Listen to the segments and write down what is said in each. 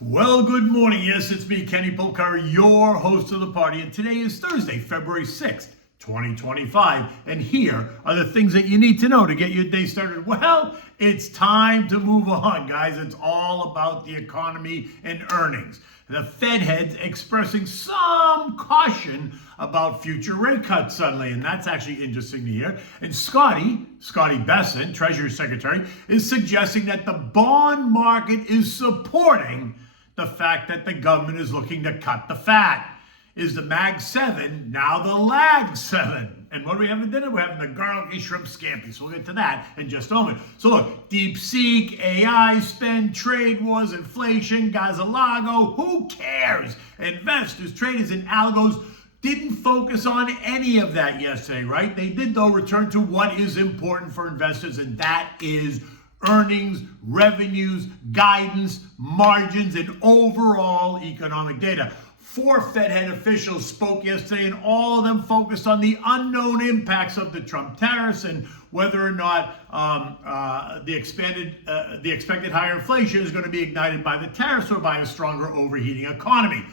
Well, good morning. Yes, it's me, Kenny Polcar, your host of the party. And today is Thursday, February 6th, 2025. And here are the things that you need to know to get your day started. Well, it's time to move on, guys. It's all about the economy and earnings. The Fed heads expressing some caution about future rate cuts suddenly, and that's actually interesting to hear. And Scotty Besson, Treasury Secretary, is suggesting that the bond market is supporting the fact that the government is looking to cut the fat. Is the Mag 7 now the Lag 7? And what do we have for dinner? We're having the garlic shrimp scampi. So we'll get to that in just a moment. So look, DeepSeek, AI spend, trade wars, inflation, Gaza-Lago, who cares? Investors, traders, and algos didn't focus on any of that yesterday, right? They did, though, return to what is important for investors, and that is earnings, revenues, guidance, margins, and overall economic data. 4 Fed head officials spoke yesterday, and all of them focused on the unknown impacts of the Trump tariffs and whether or not the expected higher inflation is going to be ignited by the tariffs or by a stronger overheating economy.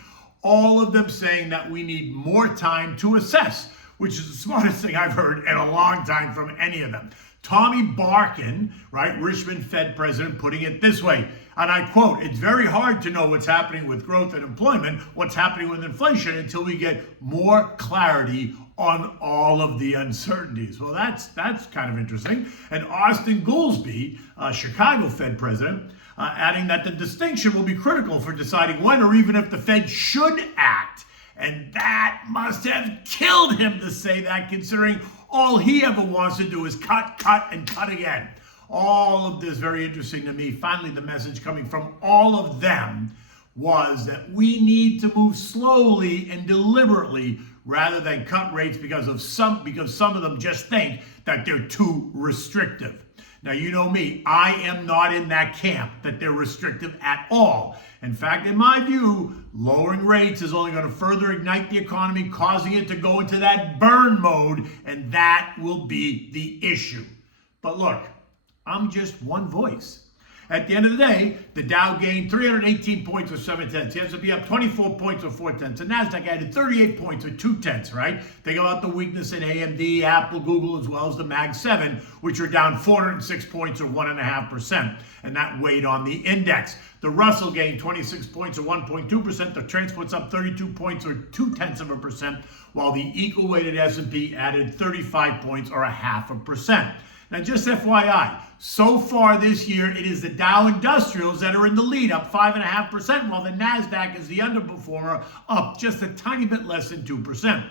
All of them saying that we need more time to assess, which is the smartest thing I've heard in a long time from any of them. Tommy Barkin, right, Richmond Fed president, putting it this way, and I quote, "It's very hard to know what's happening with growth and employment, what's happening with inflation, until we get more clarity on all of the uncertainties." Well, that's kind of interesting. And Austin Goolsbee, Chicago Fed president, adding that the distinction will be critical for deciding when or even if the Fed should act. And that must have killed him to say that, considering all he ever wants to do is cut, and cut again. All of this very interesting to me. Finally, the message coming from all of them was that we need to move slowly and deliberately rather than cut rates because some of them just think that they're too restrictive. Now, you know me, I am not in that camp that they're restrictive at all. In fact, in my view, lowering rates is only going to further ignite the economy, causing it to go into that burn mode, and that will be the issue. But look, I'm just one voice. At the end of the day, the Dow gained 318 points or 7/10. The S&P up 24 points or 4/10. The NASDAQ added 38 points or 2/10, right? Think about the weakness in AMD, Apple, Google, as well as the Mag 7, which are down 406 points or 1.5%. And that weighed on the index. The Russell gained 26 points or 1.2%. The transport's up 32 points or 0.2%, while the equal-weighted S&P added 35 points or 0.5%. Now, just FYI, so far this year, it is the Dow Industrials that are in the lead, up 5.5%, while the NASDAQ is the underperformer, up just a tiny bit less than 2%.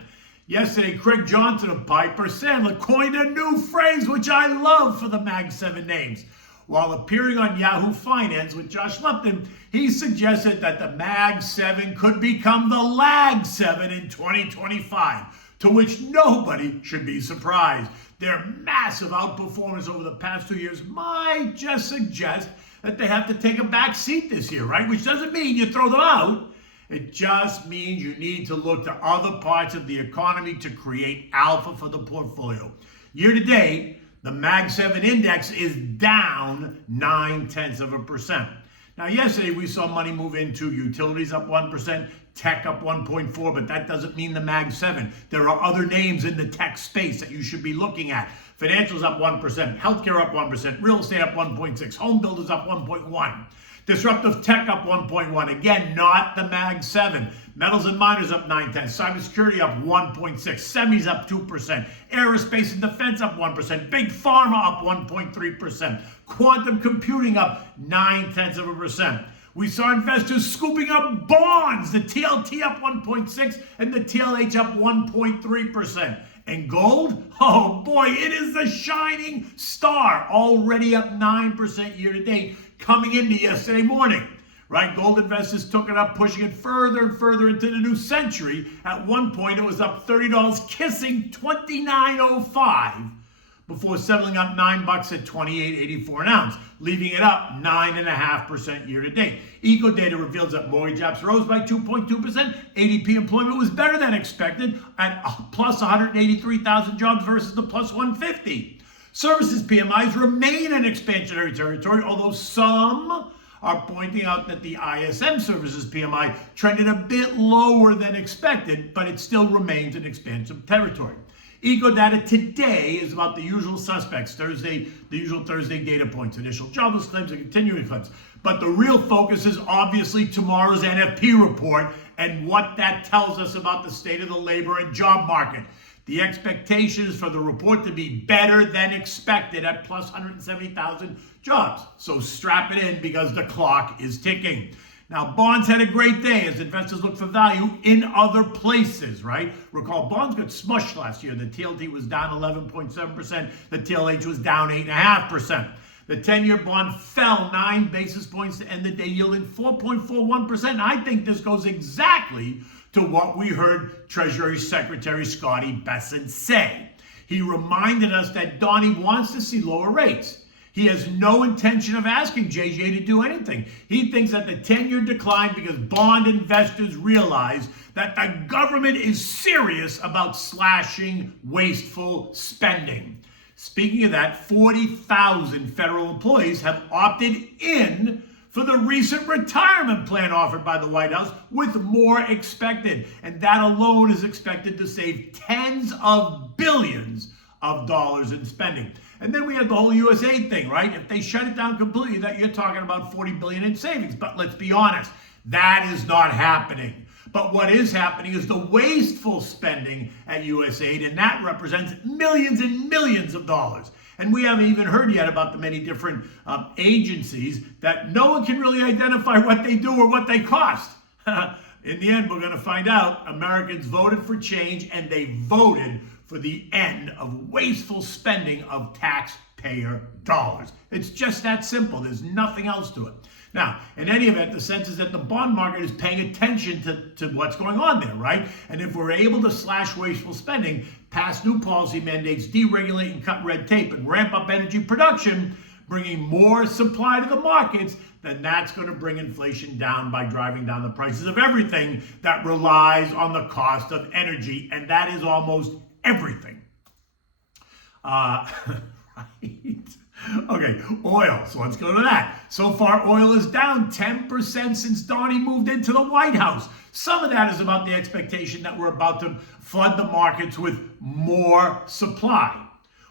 Yesterday, Craig Johnson of Piper Sandler coined a new phrase, which I love for the Mag 7 names. While appearing on Yahoo Finance with Josh Lupton, he suggested that the Mag 7 could become the Lag 7 in 2025, to which nobody should be surprised. Their massive outperformance over the past 2 years might just suggest that they have to take a back seat this year, right? Which doesn't mean you throw them out. It just means you need to look to other parts of the economy to create alpha for the portfolio. Year to date, the Mag 7 index is down 0.9%. Now, yesterday we saw money move into utilities up 1%, tech up 1.4%, but that doesn't mean the Mag 7. There are other names in the tech space that you should be looking at. Financials up 1%, healthcare up 1%, real estate up 1.6%, home builders up 1.1%. Disruptive tech up 1.1%. Again, not the Mag 7. Metals and miners up 9/10. Cybersecurity up 1.6%. Semis up 2%. Aerospace and defense up 1%. Big pharma up 1.3%. Quantum computing up 0.9%. We saw investors scooping up bonds. The TLT up 1.6% and the TLH up 1.3%. And gold? Oh boy, it is the shining star. Already up 9% year to date, coming into yesterday morning. Right? Gold investors took it up, pushing it further and further into the new century. At one point, it was up $30, kissing $29.05. Before settling up $9 at $28.84 an ounce, leaving it up 9.5% year to date. Eco data reveals that mortgage apps rose by 2.2%. ADP employment was better than expected at plus 183,000 jobs versus the plus 150. Services PMIs remain in expansionary territory, although some are pointing out that the ISM services PMI trended a bit lower than expected, but it still remains in expansive territory. Eco data today is about the usual suspects, the usual Thursday data points, initial jobless claims and continuing claims. But the real focus is obviously tomorrow's NFP report and what that tells us about the state of the labor and job market. The expectation is for the report to be better than expected at plus 170,000 jobs. So strap it in because the clock is ticking. Now, bonds had a great day as investors look for value in other places, right? Recall, bonds got smushed last year. The TLT was down 11.7%. The TLH was down 8.5%. The 10-year bond fell 9 basis points to end the day, yielding 4.41%. I think this goes exactly to what we heard Treasury Secretary Scotty Bessent say. He reminded us that Donnie wants to see lower rates. He has no intention of asking JJ to do anything. He thinks that the 10-year declined because bond investors realize that the government is serious about slashing wasteful spending. Speaking of that, 40,000 federal employees have opted in for the recent retirement plan offered by the White House, with more expected. And that alone is expected to save tens of billions of dollars in spending. And then we had the whole USAID thing, right? If they shut it down completely, that you're talking about 40 billion in savings. But let's be honest, that is not happening. But what is happening is the wasteful spending at USAID, and that represents millions and millions of dollars. And we haven't even heard yet about the many different agencies that no one can really identify what they do or what they cost. In the end, we're going to find out. Americans voted for change, and they voted for the end of wasteful spending of taxpayer dollars. It's just that simple. There's nothing else to it. Now, in any event, the sense is that the bond market is paying attention to what's going on there, right? And if we're able to slash wasteful spending, pass new policy mandates, deregulate and cut red tape, and ramp up energy production, bringing more supply to the markets, then that's going to bring inflation down by driving down the prices of everything that relies on the cost of energy, and that is almost everything. Right. Okay, oil. So let's go to that. So far, oil is down 10% since Donnie moved into the White House. Some of that is about the expectation that we're about to flood the markets with more supply,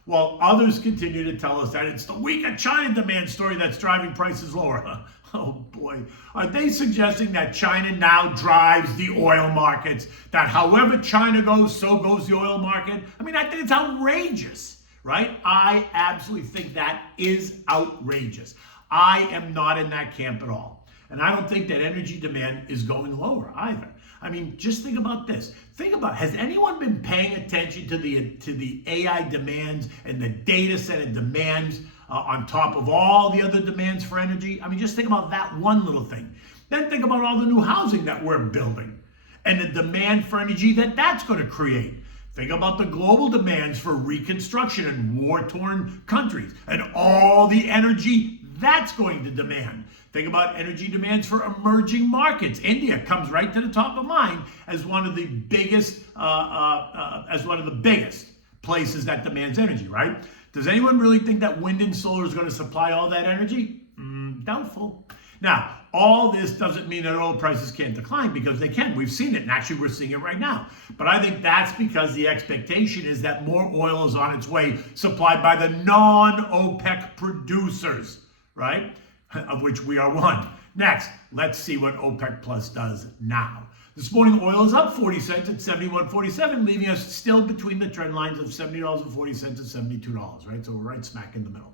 while others continue to tell us that it's the weaker China demand story that's driving prices lower. Oh boy, are they suggesting that China now drives the oil markets? That however China goes, so goes the oil market? I mean, I think it's outrageous. Right? I absolutely think that is outrageous. I am not in that camp at all. And I don't think that energy demand is going lower either. I mean, just think about this. Think about, has anyone been paying attention to the AI demands and the data center demands on top of all the other demands for energy? I mean, just think about that one little thing. Then think about all the new housing that we're building and the demand for energy that that's going to create. Think about the global demands for reconstruction in war-torn countries and all the energy that's going to demand. Think about energy demands for emerging markets. India comes right to the top of mind as one of the biggest, places that demands energy, right? Does anyone really think that wind and solar is going to supply all that energy? Doubtful. Now, all this doesn't mean that oil prices can't decline, because they can. We've seen it, and actually we're seeing it right now. But I think that's because the expectation is that more oil is on its way, supplied by the non-OPEC producers, right? Of which we are one. Next, let's see what OPEC Plus does now. This morning, oil is up 40 cents at $71.47, leaving us still between the trend lines of $70.40 and $72, right? So we're right smack in the middle.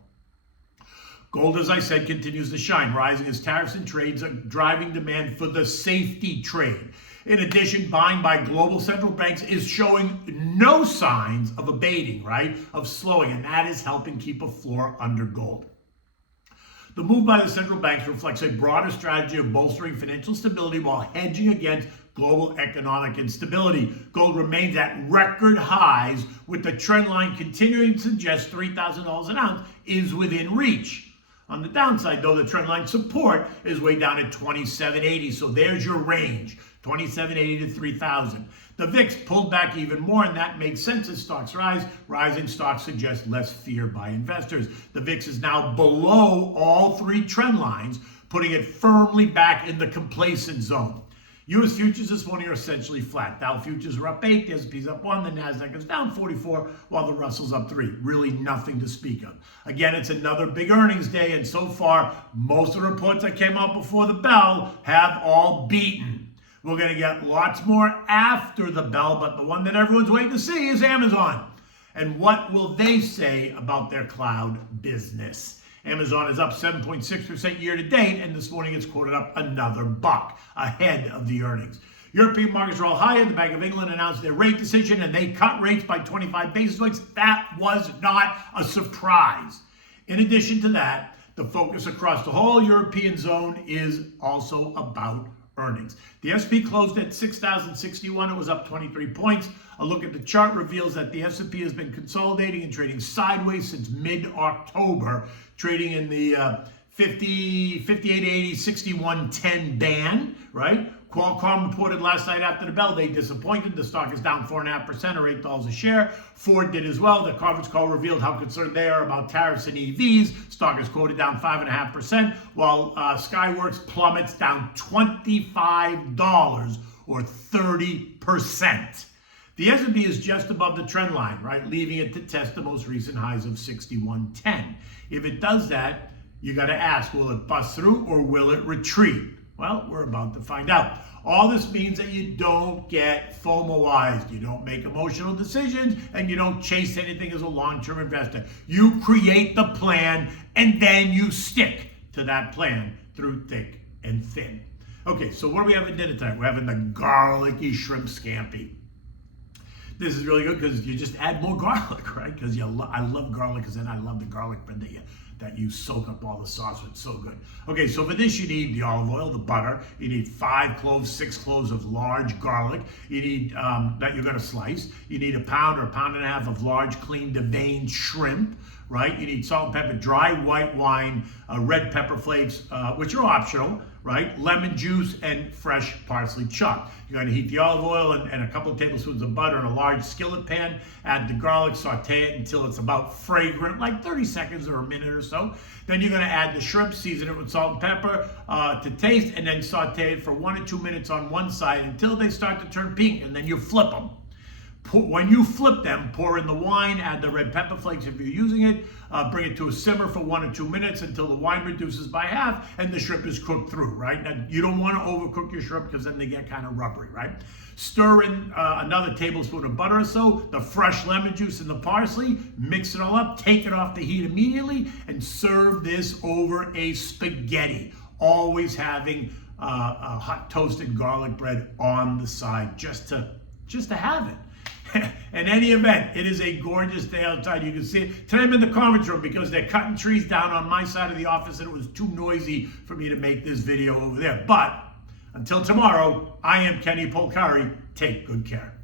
Gold, as I said, continues to shine, rising as tariffs and trades are driving demand for the safety trade. In addition, buying by global central banks is showing no signs of abating, right? Of slowing, and that is helping keep a floor under gold. The move by the central banks reflects a broader strategy of bolstering financial stability while hedging against global economic instability. Gold remains at record highs, with the trend line continuing to suggest $3,000 an ounce is within reach. On the downside, though, the trendline support is way down at 2780. So there's your range, 2780 to 3000. The VIX pulled back even more, and that makes sense as stocks rise. Rising stocks suggest less fear by investors. The VIX is now below all three trend lines, putting it firmly back in the complacent zone. U.S. futures this morning are essentially flat. Dow futures are up 8, the S&P's up 1, the Nasdaq is down 44, while the Russell's up 3. Really nothing to speak of. Again, it's another big earnings day, and so far, most of the reports that came out before the bell have all beaten. We're going to get lots more after the bell, but the one that everyone's waiting to see is Amazon. And what will they say about their cloud business? Amazon is up 7.6% year to date, and this morning it's quoted up another buck ahead of the earnings. European markets are all higher. The Bank of England announced their rate decision, and they cut rates by 25 basis points. That was not a surprise. In addition to that, the focus across the whole European zone is also about earnings. The S&P closed at 6,061. It was up 23 points. A look at the chart reveals that the S&P has been consolidating and trading sideways since mid-October, trading in the 50, 58.80, 61.10 band, right? Qualcomm reported last night after the bell. They disappointed. The stock is down 4.5% or $8 a share. Ford did as well. The conference call revealed how concerned they are about tariffs and EVs. Stock is quoted down 5.5%, while Skyworks plummets down $25 or 30%. The S&P is just above the trend line, right? Leaving it to test the most recent highs of 61.10. If it does that, you got to ask, will it bust through or will it retreat? Well, we're about to find out. All this means that you don't get FOMO-ized. You don't make emotional decisions, and you don't chase anything as a long-term investor. You create the plan, and then you stick to that plan through thick and thin. Okay, so what are we having dinner tonight? We're having the garlicky shrimp scampi. This is really good because you just add more garlic, right? Because I love garlic, because then I love the garlic bread that you soak up all the sauce with. So good. Okay, so for this you need the olive oil, the butter. You need 5 cloves, 6 cloves of large garlic. You need that you're going to slice. You need a pound or a pound and a half of large, clean, deveined shrimp. Right? You need salt and pepper, dry white wine, red pepper flakes, which are optional, right? Lemon juice and fresh parsley chopped. You're going to heat the olive oil and a couple of tablespoons of butter in a large skillet pan. Add the garlic, saute it until it's about fragrant, like 30 seconds or a minute or so. Then you're going to add the shrimp, season it with salt and pepper to taste, and then saute it for 1 or 2 minutes on one side until they start to turn pink, and then you flip them. When you flip them, pour in the wine, add the red pepper flakes if you're using it, bring it to a simmer for 1 or 2 minutes until the wine reduces by half and the shrimp is cooked through, right? Now, you don't want to overcook your shrimp because then they get kind of rubbery, right? Stir in another tablespoon of butter or so, the fresh lemon juice and the parsley, mix it all up, take it off the heat immediately, and serve this over a spaghetti. Always having a hot toasted garlic bread on the side just to have it. In any event, it is a gorgeous day outside. You can see it. Today I'm in the conference room because they're cutting trees down on my side of the office and it was too noisy for me to make this video over there. But until tomorrow, I am Kenny Polcari. Take good care.